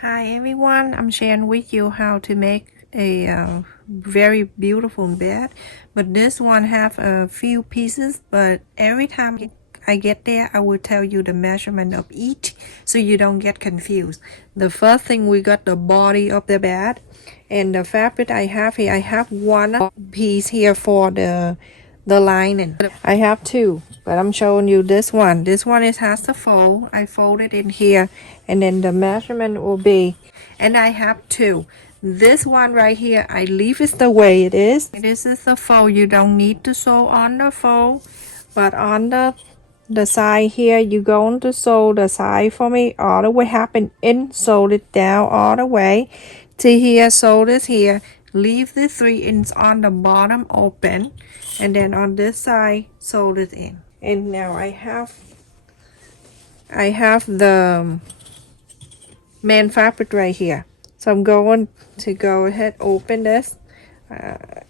Hi everyone, I'm sharing with you how to make a very beautiful bed, but this one have a few pieces, but every time I get there I will tell you the measurement of each so you don't get confused. The first thing, we got the body of the bed, and the fabric I have here, I have one piece here for the lining. I have two, but I'm showing you this one. This one has the fold. I fold it in here, and then the measurement will be, and I have two. This one right here, I leave it the way it is. This is the fold. You don't need to sew on the fold, but on the side here, you're going to sew the side for me all the way up and in, sew it down all the way to here. Sew this here, leave the 3 inch on the bottom open, and then on this side sew it in. And now I have the main fabric right here, so I'm going to go ahead, open this,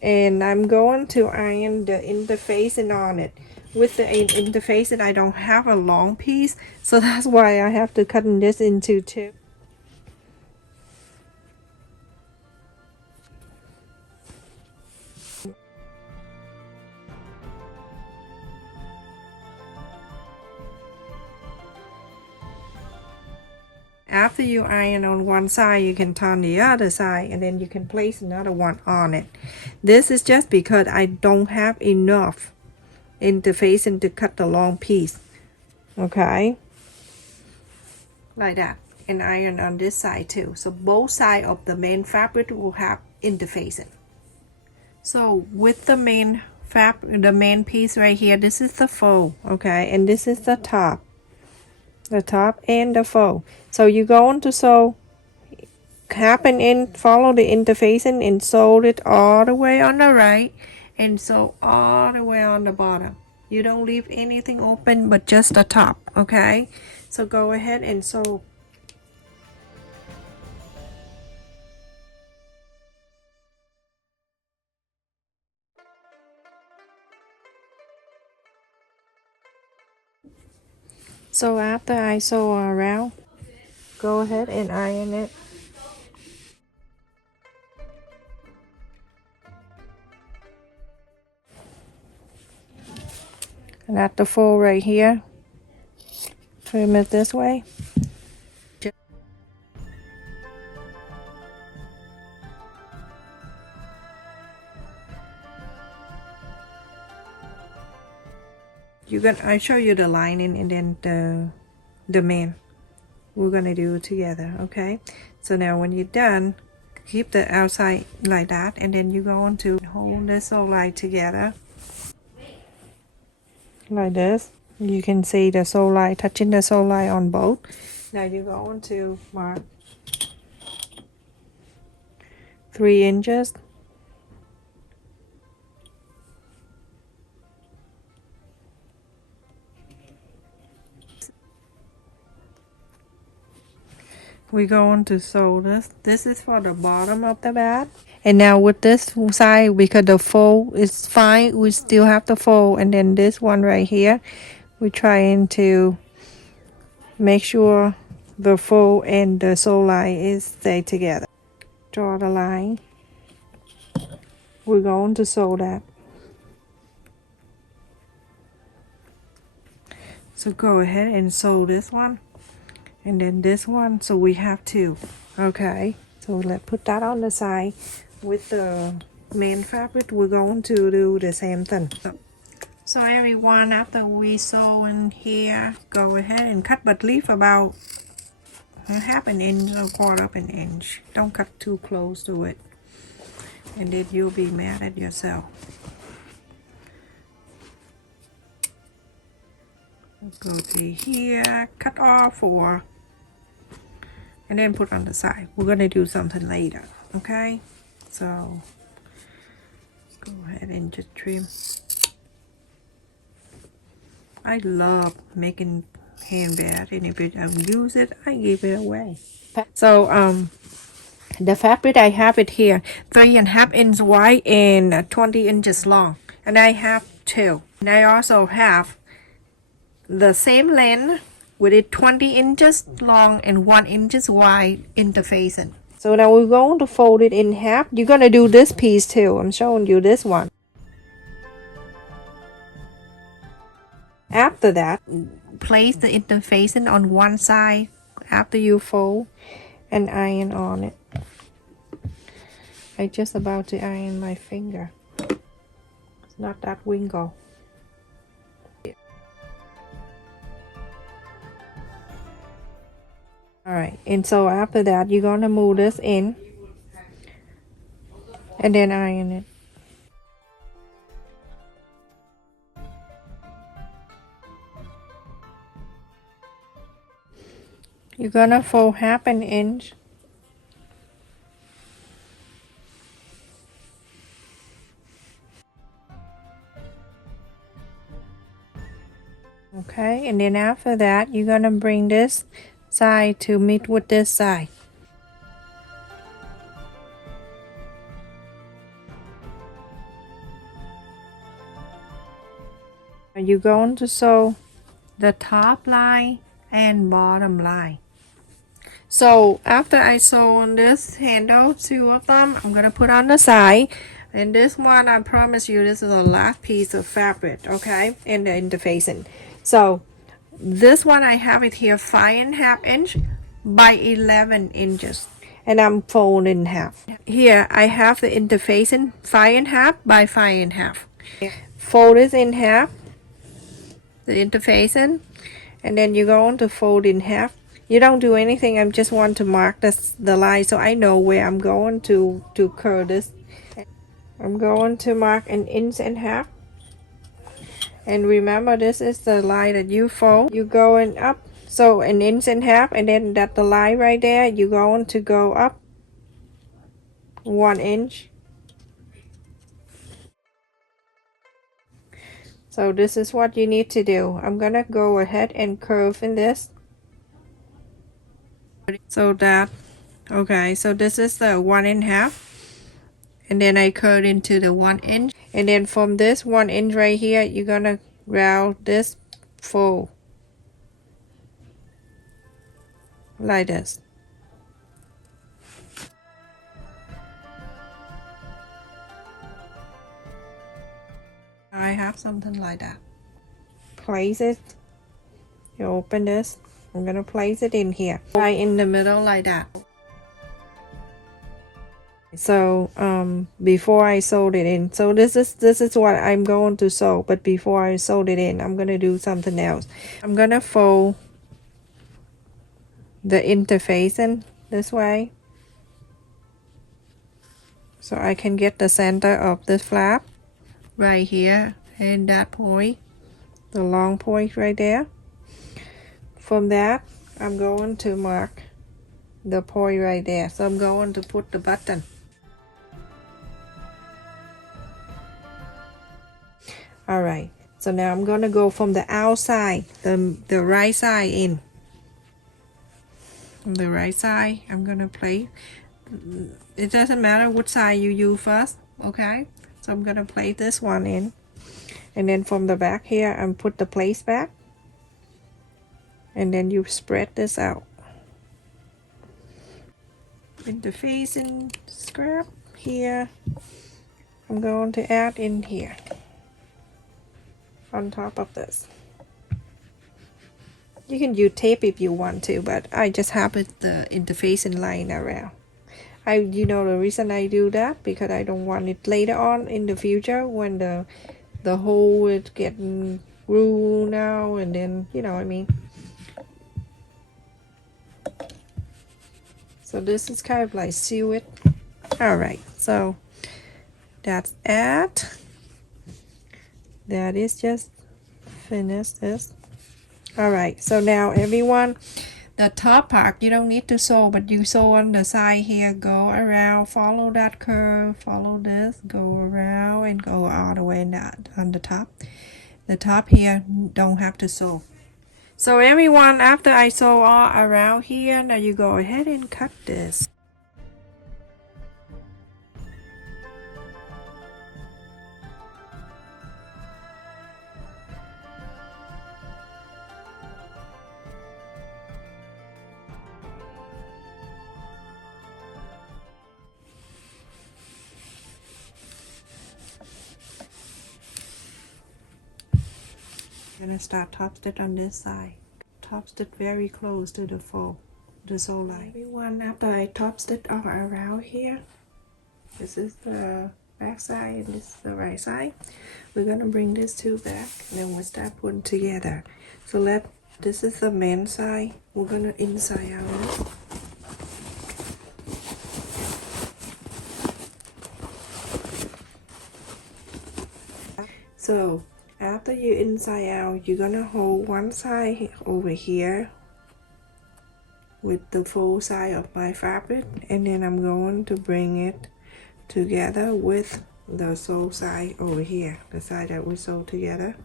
and I'm going to iron the interfacing on it. With the interfacing, I don't have a long piece, so that's why I have to cut this into two. After you iron on one side, you can turn the other side, and then you can place another one on it. This is just because I don't have enough interfacing to cut the long piece. Okay, like that. And iron on this side too, so both sides of the main fabric will have interfacing. So with the main piece right here, this is the fold, okay, and this is the top and the fold. So you're going to sew, happen in, follow the interfacing and sew it all the way on the right and sew all the way on the bottom. You don't leave anything open but just the top, okay? So go ahead and sew. So after I sew around, go ahead and iron it. And at the fold right here, trim it this way. I show you the lining and then the main. We're gonna do it together, okay? So now when you're done, keep the outside like that, and then you're going to hold the sew line together like this. You can see the sew line touching the sew line on both. Now you're going to mark 3 inches. We're going to sew this. This is for the bottom of the bed. And now with this side, because the fold is fine, we still have the fold. And then this one right here, we're trying to make sure the fold and the sew line is stay together. Draw the line. We're going to sew that. So go ahead and sew this one. And then this one, so we have two. Okay, so let's put that on the side. With the main fabric, we're going to do the same thing. So everyone, after we sew in here, go ahead and cut, but leave about half an inch or quarter of an inch. Don't cut too close to it, and then you'll be mad at yourself. Go to here, cut off, or and then put on the side. We're gonna do something later, okay? So go ahead and just trim. I love making handbag, and if I don't use it, I give it away. So the fabric, I have it here, 3.5 inches wide and 20 inches long, and I have two. And I also have the same length with it 20 inches long and 1 inches wide interfacing. So now we're going to fold it in half. You're going to do this piece too. I'm showing you this one. After that, place the interfacing on one side after you fold and iron on it. I just about to iron my finger. It's not that wrinkle. Alright, and so after that, you're gonna move this in and then iron it. You're gonna fold half an inch. Okay, and then after that, you're gonna bring this side to meet with this side. You're going to sew the top line and bottom line. So after I sew on this handle, two of them, I'm gonna put on the side. And this one, I promise you, this is the last piece of fabric, okay, in the interfacing. So this one, I have it here 5.5 inch by 11 inches, and I'm folding in half. Here I have the interfacing 5.5 by 5.5. Fold it in half, the interfacing, and then you're going to fold in half. You don't do anything. I just want to mark the line so I know where I'm going to curve this. I'm going to mark 1.5 inches. And remember, this is the line that you fold. You're going up, so 1.5 inches, and then that the line right there, you're going to go up 1 inch. So this is what you need to do. I'm gonna go ahead and curve in this. So that, okay, so this is the 1.5, and then I curve into the 1 inch. And then from this 1 inch right here, you're gonna round this fold like this. I have something like that. Place it. You open this. I'm gonna place it in here, right in the middle like that. So before I sewed it in, so this is what I'm going to sew, but before I sewed it in, I'm gonna do something else. I'm gonna fold the interfacing this way so I can get the center of this flap right here and that point, the long point right there. From that, I'm going to mark the point right there, so I'm going to put the button. Alright, so now I'm gonna go from the outside, the right side in. From the right side, I'm gonna place. It doesn't matter which side you use first, okay? So I'm gonna place this one in, and then from the back here, I'm put the place back, and then you spread this out. Interfacing scrap here, I'm going to add in here. On top of this, you can use tape if you want to, but I just have it the interfacing line around. You know the reason I do that, because I don't want it later on in the future when the hole is getting groove now, and then you know what I mean. So this is kind of like seal it. All right, so that's it. That is just finish this. All right, so now everyone, the top part you don't need to sew, but you sew on the side here. Go around, follow that curve, follow this, go around and go all the way on the top. The top here don't have to sew. So everyone, after I sew all around here, now you go ahead and cut this. gonna start top stitch on this side. Top stitch very close to the sole line. Everyone, after I top stitch all around here, this is the back side and this is the right side. We're gonna bring this two back and then we'll start putting together. So this is the main side. We're gonna inside out. So after you inside out, you're gonna hold one side over here with the full side of my fabric, and then I'm going to bring it together with the sew side over here, the side that we sew together.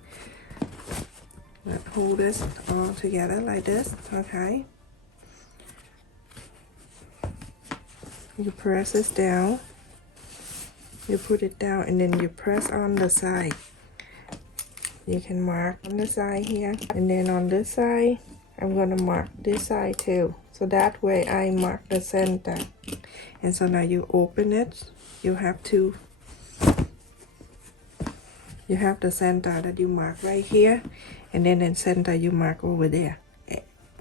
Let's hold this all together like this, okay? You press this down, you put it down, and then you press on the side. You can mark on the side here, and then on this side I'm gonna mark this side too, so that way I mark the center. And so now you open it, you have the center that you mark right here, and then in center you mark over there,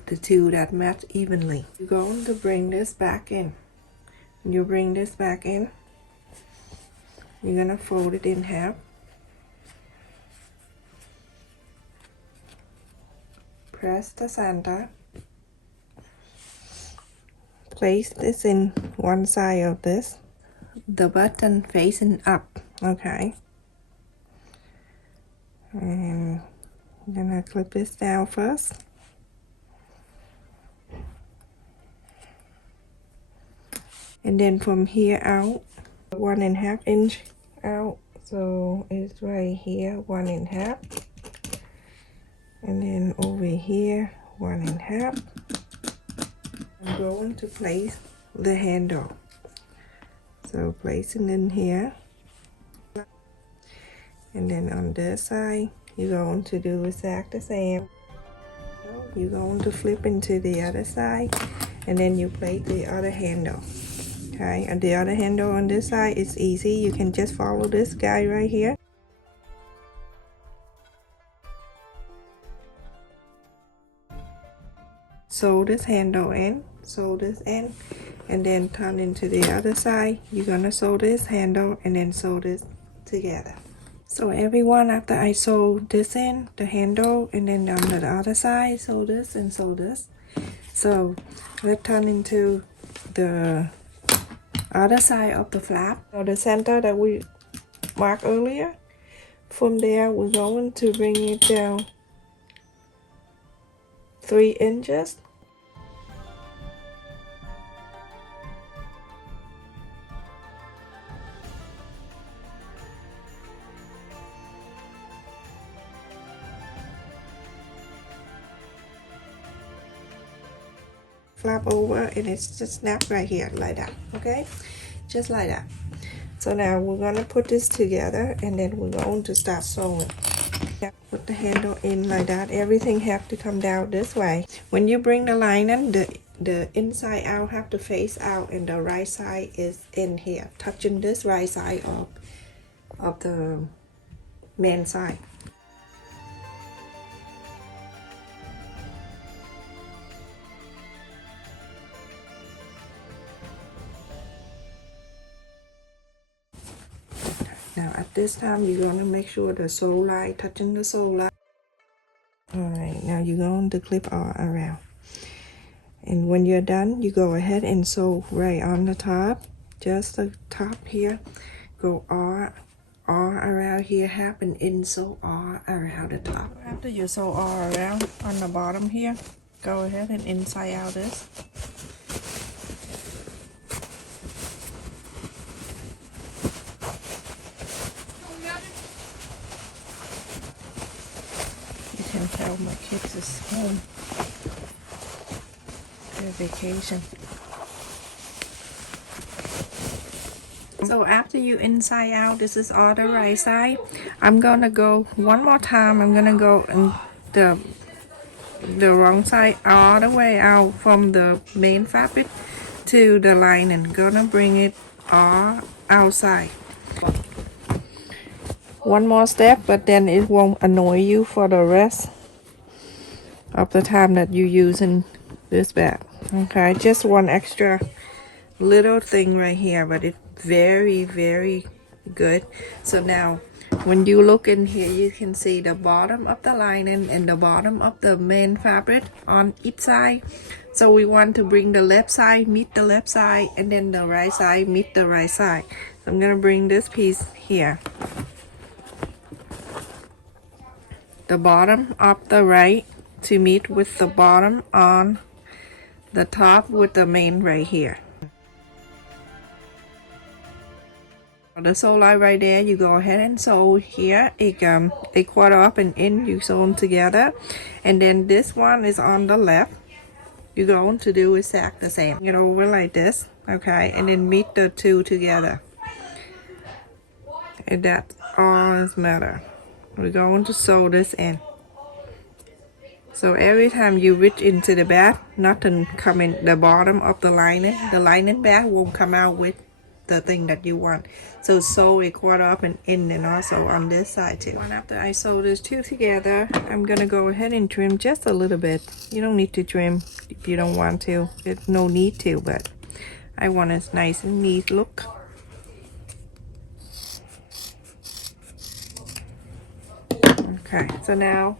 the two that match evenly. You're going to bring this back in. You bring this back in, you're gonna fold it in half. Press the center, place this in one side of this, the button facing up, okay? And I'm gonna clip this down first. And then from here out, 1.5 inch out, so it's right here, 1.5. And then over here, 1.5. I'm going to place the handle. So place it in here. And then on this side, you're going to do exactly the same. You're going to flip into the other side, and then you place the other handle. Okay, and the other handle on this side is easy. You can just follow this guy right here. Sew this handle in, sew this in, and then turn into the other side. You're gonna sew this handle and then sew this together. So everyone, after I sew this in, the handle, and then on the other side, sew this and sew this. So let's turn into the other side of the flap, or the center that we marked earlier. From there, we're going to bring it down 3 inches. Flap over, and it's just snap right here like that, okay? Just like that. So now we're gonna put this together, and then we're going to start sewing. Put the handle in like that. Everything have to come down this way. When you bring the line in, the inside out have to face out, and the right side is in here, touching this right side of the main side. Now at this time, you're going to make sure the sole line touching the sole line. Alright, now you're going to clip all around. And when you're done, you go ahead and sew right on the top. Just the top here. Go all around here, have an insole all around the top. After you sew all around on the bottom here, go ahead and inside out this. Tell my kids is home. Their vacation. So after you inside out, this is all the right side. I'm gonna go one more time. I'm gonna go in the wrong side all the way out from the main fabric to the line, and gonna bring it all outside. one more step, but then it won't annoy you for the rest of the time that you're using this bag. Okay, just one extra little thing right here, but it's very, very good. So now when you look in here, you can see the bottom of the lining and the bottom of the main fabric on each side. So we want to bring the left side meet the left side, and then the right side meet the right side. So I'm gonna bring this piece here, the bottom of the right to meet with the bottom on the top with the main right here. The sew line right there, you go ahead and sew here a quarter up and in, you sew them together, and then this one is on the left. You're going to do exactly the same. Get over like this, okay, and then meet the two together. And that's all that matters. We're going to sew this in. So every time you reach into the back, nothing come in the bottom of the lining back won't come out with the thing that you want. So sew a quarter up and in, and also on this side too. And after I sew these two together, I'm gonna go ahead and trim just a little bit. You don't need to trim if you don't want to. There's no need to, but I want a nice and neat look. Okay, so now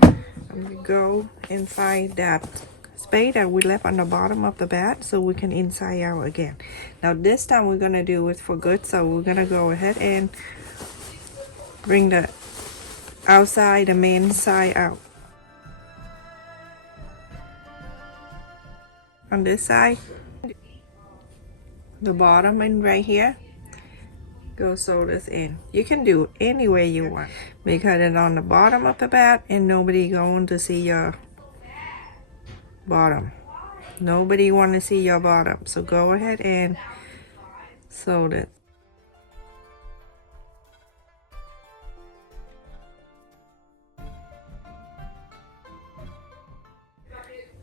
I'm gonna go inside that space that we left on the bottom of the bag, so we can inside out again. Now this time we're gonna do it for good, so we're gonna go ahead and bring the outside, the main side out. On this side, the bottom and right here, go sew this in. You can do any way you want, because it's on the bottom of the bag and nobody going to see your bottom. Nobody want to see your bottom, so go ahead and sew it.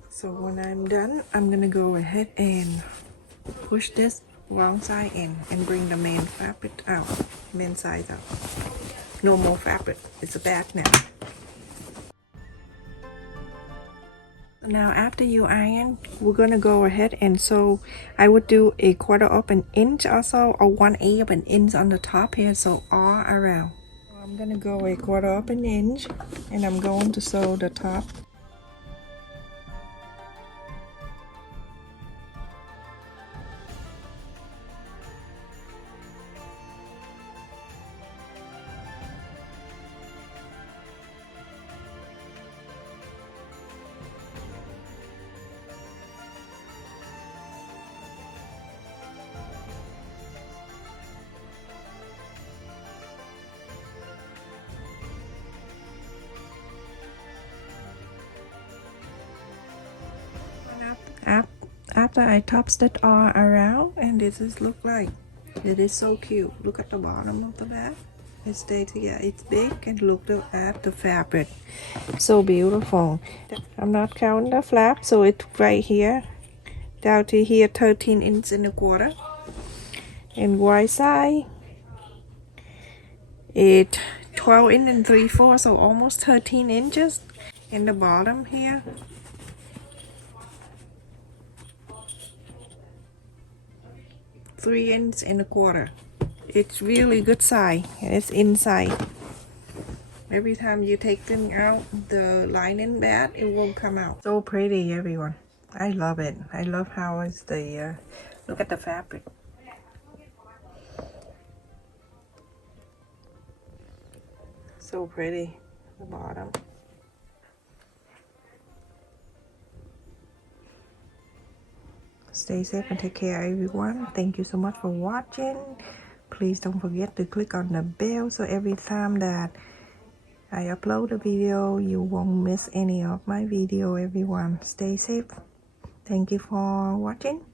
So when I'm done, I'm gonna go ahead and push this wrong side in and bring the main fabric out, main side out. No more fabric, it's a bag now. Now after you iron, we're gonna go ahead and sew. I would do a quarter of an inch or so, or 1/8 of an inch on the top here, so all around. I'm gonna go a quarter of an inch, and I'm going to sew the top. After I top stitch all around, and this is look like it is so cute. Look at the bottom of the bag, it stays together, it's big, and look at the fabric, so beautiful. I'm not counting the flap, so it's right here down to here, 13 inches and a quarter, and right side it 12 inch and 3/4, so almost 13 inches. In the bottom here, three inches and a quarter. It's really good size. It's inside. Every time you take them out, the lining bag, it won't come out. So pretty, everyone. I love it. I love how it's the look at the fabric. So pretty, the bottom. Stay safe and take care, everyone. Thank you so much for watching. Please don't forget to click on the bell, so every time that I upload a video, you won't miss any of my video, everyone. Stay safe. Thank you for watching.